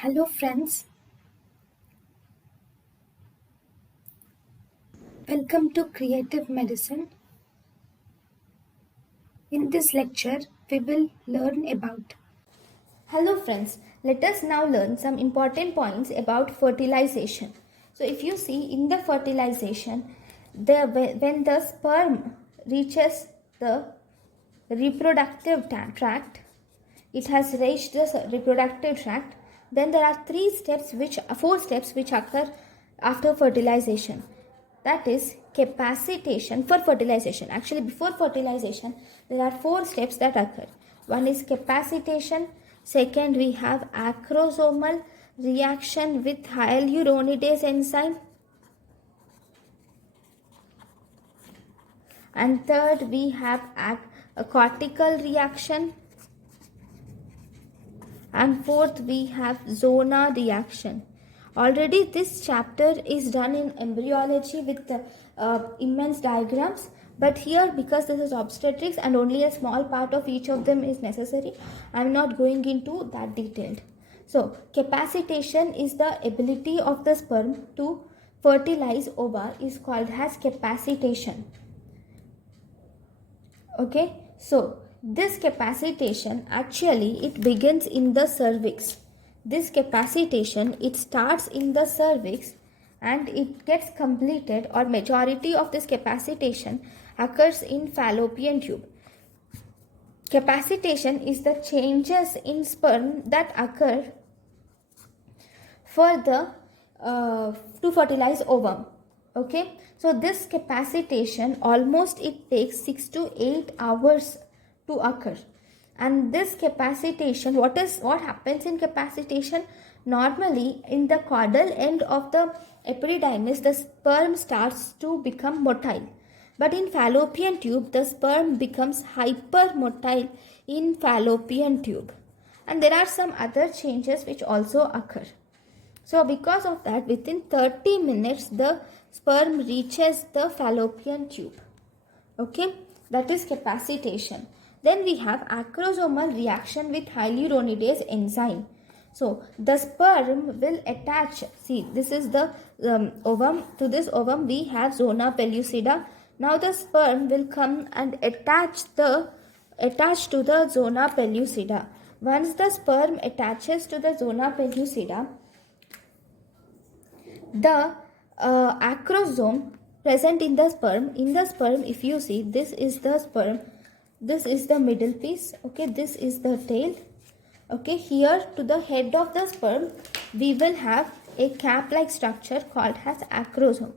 Hello friends, welcome to Creative Medicine. In this lecture, we will learn about. Hello friends, let us now learn some important points about fertilization. So if you see in the fertilization, when the sperm reaches the reproductive tract, it has reached the reproductive tract, then there are four steps which occur after fertilization. That is capacitation for fertilization. Actually, before fertilization, there are four steps that occur. One is capacitation. Second, we have acrosomal reaction with hyaluronidase enzyme. And third, we have a cortical reaction. And fourth, we have zona reaction. Already this chapter is done in embryology with immense diagrams, but here, because this is obstetrics and only a small part of each of them is necessary, I am not going into that detailed. So capacitation is the ability of the sperm to fertilize ova, is called as capacitation. Okay, so this capacitation, actually it begins in the cervix. This capacitation, it starts in the cervix and it gets completed, or majority of this capacitation occurs in fallopian tube. Capacitation is the changes in sperm that occur for the to fertilize ovum. Okay, so this capacitation, almost it takes 6 to 8 hours to occur. And this capacitation, what happens in capacitation? Normally in the caudal end of the epididymis, the sperm starts to become motile, but in fallopian tube the sperm becomes hypermotile in fallopian tube. And there are some other changes which also occur. So because of that, within 30 minutes the sperm reaches the fallopian tube. Okay, that is capacitation. Then we have acrosomal reaction with hyaluronidase enzyme. So the sperm will attach. See, this is the ovum. To this ovum we have zona pellucida. Now the sperm will come and attach to the zona pellucida. Once the sperm attaches to the zona pellucida, the acrosome present in the sperm, if you see, this is the sperm, this is the middle piece, okay, this is the tail. Okay, here to the head of the sperm we will have a cap like structure called as acrosome.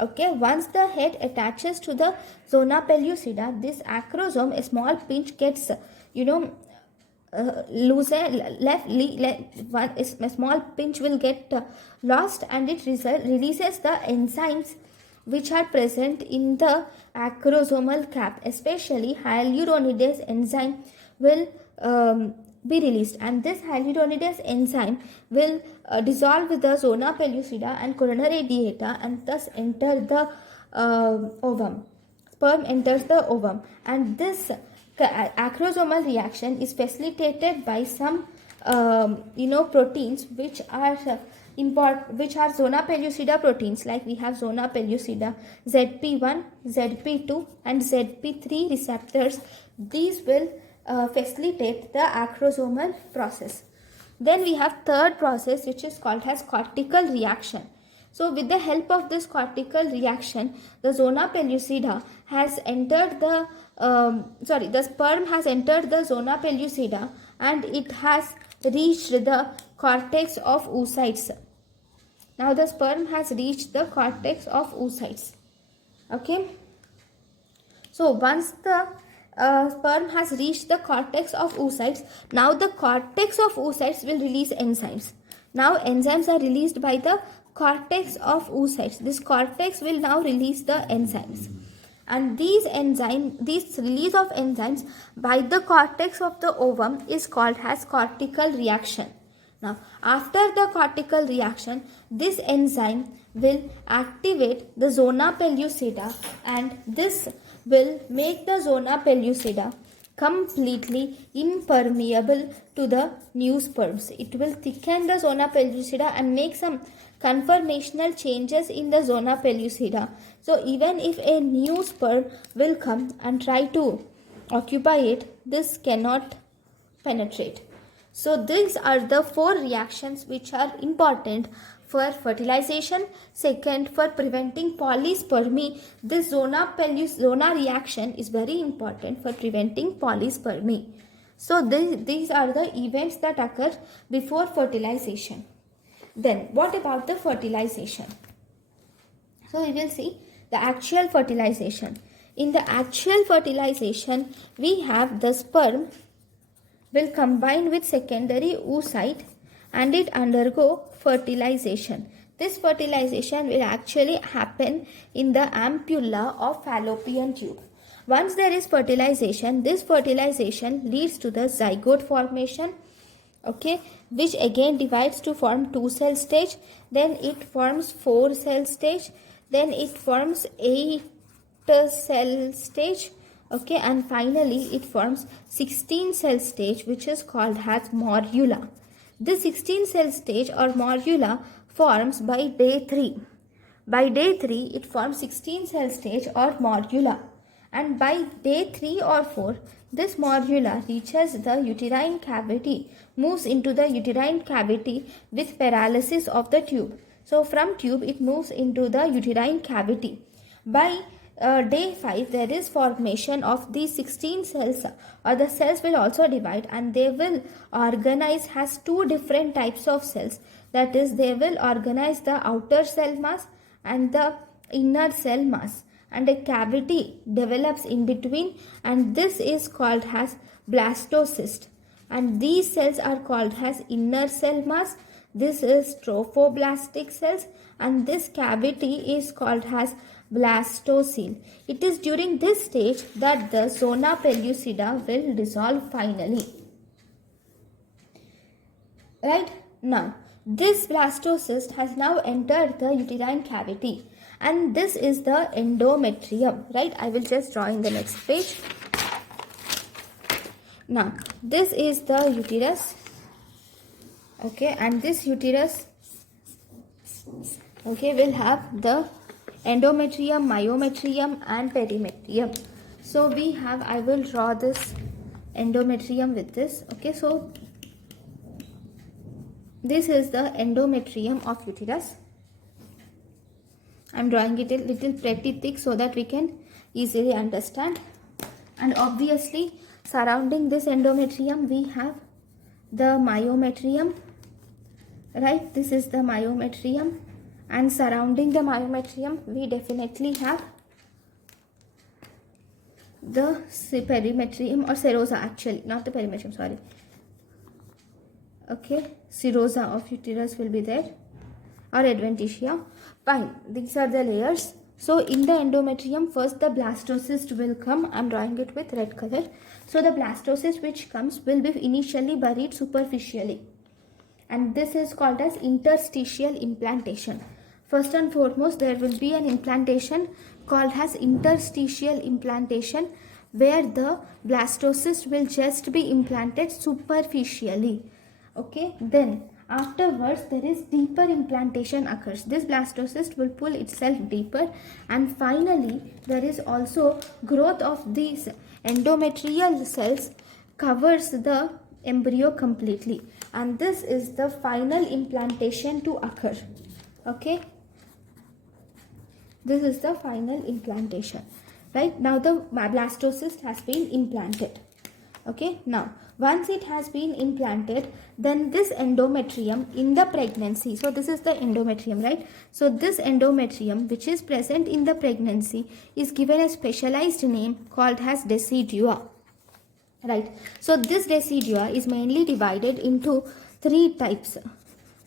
Okay, once the head attaches to the zona pellucida, this acrosome, a small pinch gets a small pinch will get lost, and it releases the enzymes which are present in the acrosomal cap. Especially hyaluronidase enzyme will be released, and this hyaluronidase enzyme will dissolve with the zona pellucida and coronary dieta and thus enter the ovum. Sperm enters the ovum, and this acrosomal reaction is facilitated by some proteins which are zona pellucida proteins. Like we have zona pellucida, ZP1, ZP2 and ZP3 receptors. These will facilitate the acrosomal process. Then we have third process, which is called as cortical reaction. So with the help of this cortical reaction, the zona pellucida has entered the sperm has entered the zona pellucida and it has reached the cortex of oocytes. Now the sperm has reached the cortex of oocytes. Okay. So once the sperm has reached the cortex of oocytes, now the cortex of oocytes will release enzymes. Now enzymes are released by the cortex of oocytes. This cortex will now release the enzymes, and this release of enzymes by the cortex of the ovum is called as cortical reaction. Now after the cortical reaction, this enzyme will activate the zona pellucida, and this will make the zona pellucida completely impermeable to the new sperms. It will thicken the zona pellucida and make some conformational changes in the zona pellucida. So even if a new sperm will come and try to occupy it, this cannot penetrate. So these are the 4 reactions which are important for fertilization. Second, for preventing polyspermy, this zona reaction is very important for preventing polyspermy. So these are the events that occur before fertilization. Then what about the fertilization? So we will see the actual fertilization. In the actual fertilization, we have the sperm will combine with secondary oocyte and it undergo fertilization. This fertilization will actually happen in the ampulla of fallopian tube. Once there is fertilization, this fertilization leads to the zygote formation, okay, which again divides to form 2-cell stage, then it forms 4-cell stage, then it forms 8-cell stage, okay, and finally it forms 16-cell stage, which is called as morula. This 16-cell stage or morula forms by day 3. By day 3 it forms 16-cell stage or morula, and by day 3 or 4 this morula reaches the uterine cavity, moves into the uterine cavity with paralysis of the tube. So from tube it moves into the uterine cavity. By day 5 there is formation of these 16 cells, or the cells will also divide and they will organize as 2 different types of cells. That is, they will organize the outer cell mass and the inner cell mass, and a cavity develops in between, and this is called as blastocyst, and these cells are called as inner cell mass. This is trophoblastic cells, and this cavity is called as blastocele. It is during this stage that the zona pellucida will dissolve finally. Right now, this blastocyst has now entered the uterine cavity, and this is the endometrium. Right, I will just draw in the next page. Now, this is the uterus. Okay, and this uterus, okay, will have the endometrium, myometrium and perimetrium. So we have, I will draw this endometrium with this. Okay, so this is the endometrium of uterus. I am drawing it a little pretty thick so that we can easily understand. And obviously surrounding this endometrium we have the myometrium. Right, this is the myometrium, and surrounding the myometrium we definitely have the perimetrium or serosa, actually not the perimetrium, sorry. Okay, serosa of uterus will be there, or adventitia. Fine, these are the layers. So in the endometrium, first the blastocyst will come. I am drawing it with red color. So the blastocyst which comes will be initially buried superficially, and this is called as interstitial implantation. First and foremost, there will be an implantation called as interstitial implantation, where the blastocyst will just be implanted superficially. Okay, then afterwards there is deeper implantation occurs. This blastocyst will pull itself deeper, and finally there is also growth of these endometrial cells covers the embryo completely, and this is the final implantation to occur. Okay, this is the final implantation. Right, now the blastocyst has been implanted. Okay, now once it has been implanted, then this endometrium in the pregnancy, so this is the endometrium, right? So this endometrium which is present in the pregnancy is given a specialized name called as decidua. Right, so this decidua is mainly divided into 3 types.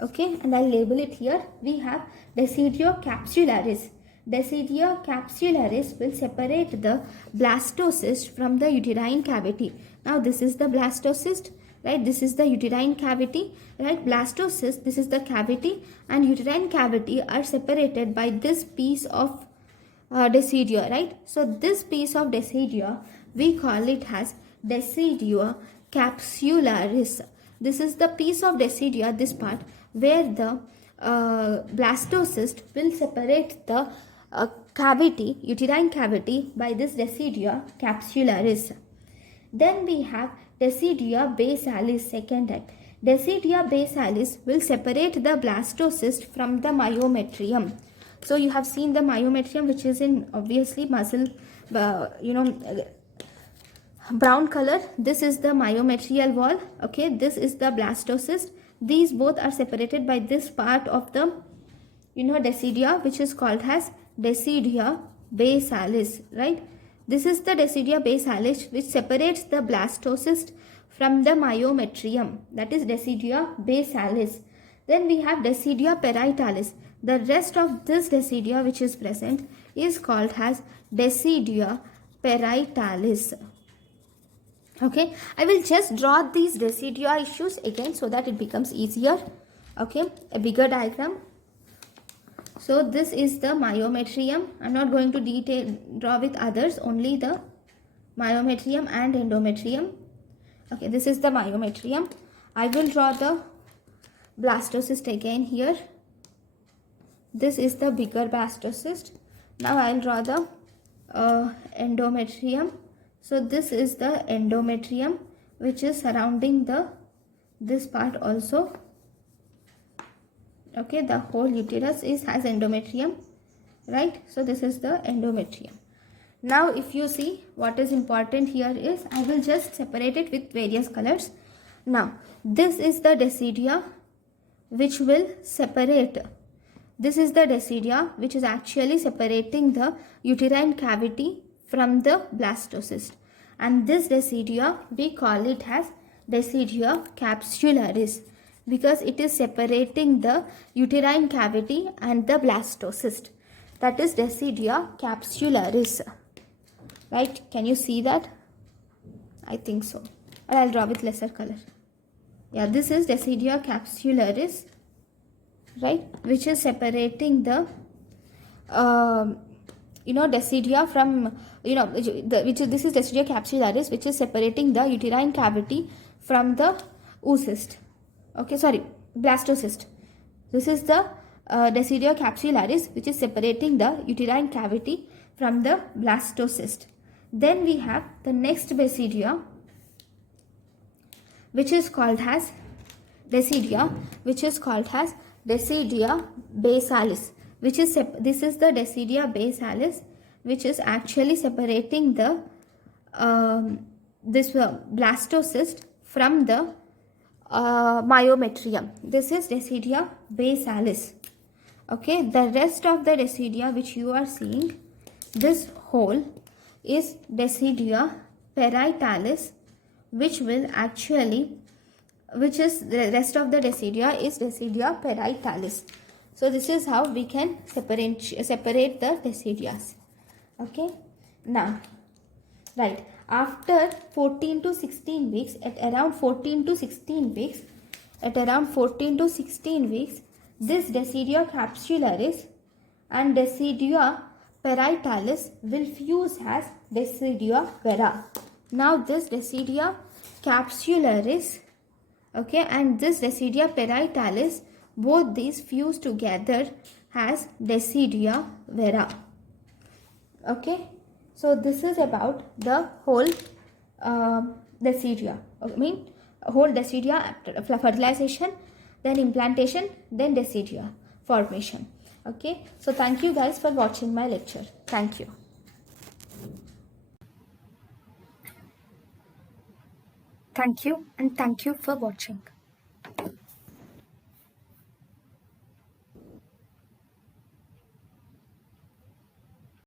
Okay, and I'll label it here. We have deciduo capsularis. Deciduo capsularis will separate the blastocyst from the uterine cavity. Now this is the blastocyst, right? This is the uterine cavity, right? Blastocyst, this is the cavity, and uterine cavity are separated by this piece of decidua, right? So this piece of decidua we call it as deciduous capsularis. This is the piece of deciduous, this part, where the blastocyst will separate the cavity, uterine cavity, by this deciduous capsularis. Then we have deciduous basalis, second type. Deciduous basalis will separate the blastocyst from the myometrium. So you have seen the myometrium, which is in obviously muscle, brown color. This is the myometrial wall. Okay, this is the blastocyst. These both are separated by this part of the deciduous, which is called as deciduous basalis, right? This is the deciduous basalis, which separates the blastocyst from the myometrium, that is deciduous basalis. Then we have deciduous parietalis. The rest of this deciduous which is present is called as deciduous parietalis. Okay, I will just draw these deciduous issues again so that it becomes easier. Okay, a bigger diagram. So this is the myometrium. I'm not going to draw with others, only the myometrium and endometrium. Okay, this is the myometrium. I will draw the blastocyst again here. This is the bigger blastocyst. Now I will draw the endometrium. So this is the endometrium, which is surrounding this part also. Okay, the whole uterus has endometrium, right? So this is the endometrium. Now if you see, what is important here is, I will just separate it with various colors. Now this is the deciduous which will separate. This is the deciduous which is actually separating the uterine cavity from the blastocyst, and this deciduous we call it as deciduous capsularis, because it is separating the uterine cavity and the blastocyst. That is deciduous capsularis, right? Can you see that? I think so. Or I'll draw with lesser color. Yeah, this is deciduous capsularis, right, which is separating the deciduous from this is deciduous capsularis, which is separating the uterine cavity from the oocyst. Okay, sorry, blastocyst. This is the deciduous capsularis, which is separating the uterine cavity from the blastocyst. Then we have the next deciduous, which is called as deciduous basalis, which is this is the deciduous basalis, which is actually separating the blastocyst from the myometrium. This is deciduous basalis. Okay, the rest of the deciduous which you are seeing, this whole is deciduous parietalis, which is the rest of the deciduous is deciduous parietalis. So this is how we can separate the deciduous. Okay, now, right, after 14 to 16 weeks, at around 14 to 16 weeks, this deciduous capsularis and deciduous parietalis will fuse as deciduous vera. Now this deciduous capsularis, okay, and this deciduous parietalis, both these fuse together as deciduous vera. Okay, so this is about the whole deciduous. Whole deciduous fertilization, then implantation, then deciduous formation. Okay, so thank you guys for watching my lecture. Thank you. Thank you, and thank you for watching.